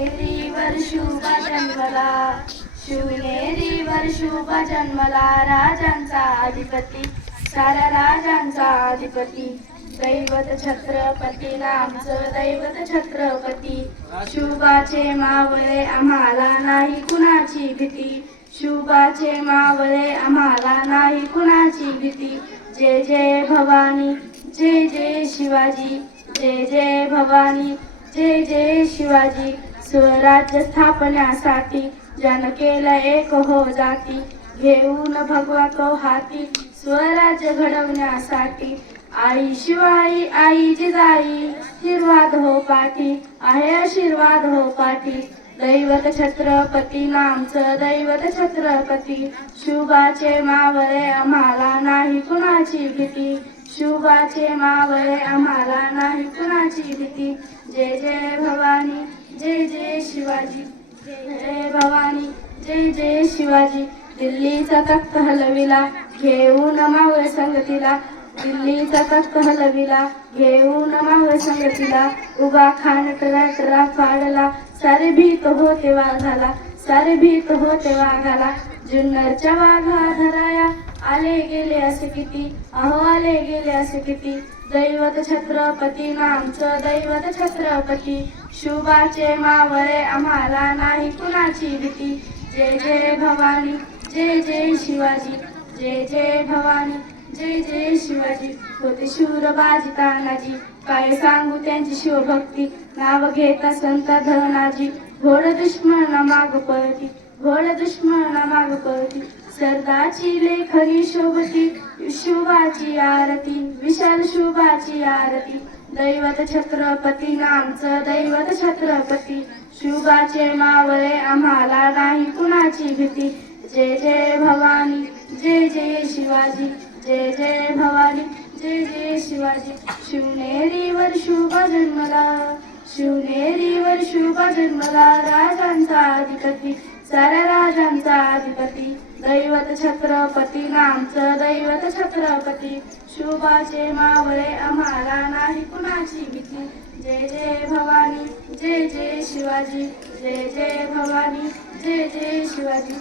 शिवनेरीवर शुभ जन्मला, शिवनेरीवर शुभ जन्मला, राजांचा अधिपती, साऱ्या राजांचा अधिपती, दैवत छत्रपती आमचं दैवत छत्रपती. शुभाचे मावळे आम्हाला नाही कुणाची भीती, शुभाचे मावळे आम्हाला नाही कुणाची भीती. जय जय भवानी, जय जय शिवाजी, जय जय भवानी, जय जय शिवाजी. स्वराज्य स्थापण्यासाठी जन केलं एक हो जाती, घेऊन भगवा तो हाती, स्वराज्य घडवण्यासाठी. आई शिवाई आई जिजाई, आशीर्वाद हो पाठी, आहे आशीर्वाद हो पाठी. दैवत छत्रपती आमचं दैवत छत्रपती. शुभाचे मावळे आम्हाला नाही कुणाची भीती, शुभाचे मावळे आम्हाला नाही कुणाची भीती. जय जय भवानी, जय जय शिवाजी, जय जय भवानी, जय जय शिवाजी. दिल्लीचा तख्त हलविला, घेऊन मावळ संगतीला, दिल्लीचा तख्त हलविला, घेऊन मावळ संगतीला. उगा खान टरा फाडला, सारे भीत होते वाघाला, सारे भीत होते वाघाला. जुन्नरच्या वाघा धराया, आले गेले असे किती, अहो आले गेले असे किती. दैवत छत्रपती आमचं दैवत छत्रपती. शुभाचे मावळे आम्हाला नाही कुणाची भीती. जय जय भवानी, जय जय शिवाजी, जय जय भवानी, जय जय शिवाजी. होते शूर बाजी तानाजी, काय सांगू त्यांची शिवभक्ती. नाव घेता संत धनाजी, घोड दुश्मना माग पळती, घोड दुश्मना माग पळती. सरदाची लेखनी शोभती, शुभाची आरती, विशाल शुभाची आरती. दैवत छत्रपती आमचं दैवत छत्रपती. शुभाचे मावळे आम्हाला नाही कुणाची भीती. जय जय भवानी, जय जय शिवाजी, जय जय भवानी, जय जय शिवाजी. शिवनेरीवर शुभ जन्मला, शिवनेरीवर शुभ जन्मला, राजांचा अधिपती, साऱ्या राजांचा अधिपती. दैवत छत्रपती आमचं दैवत छत्रपती. शुभाचे मावळे आम्हाला नाही कुणाची भीती. जय जय भवानी, जय जय शिवाजी, जय जय भवानी, जय जय शिवाजी.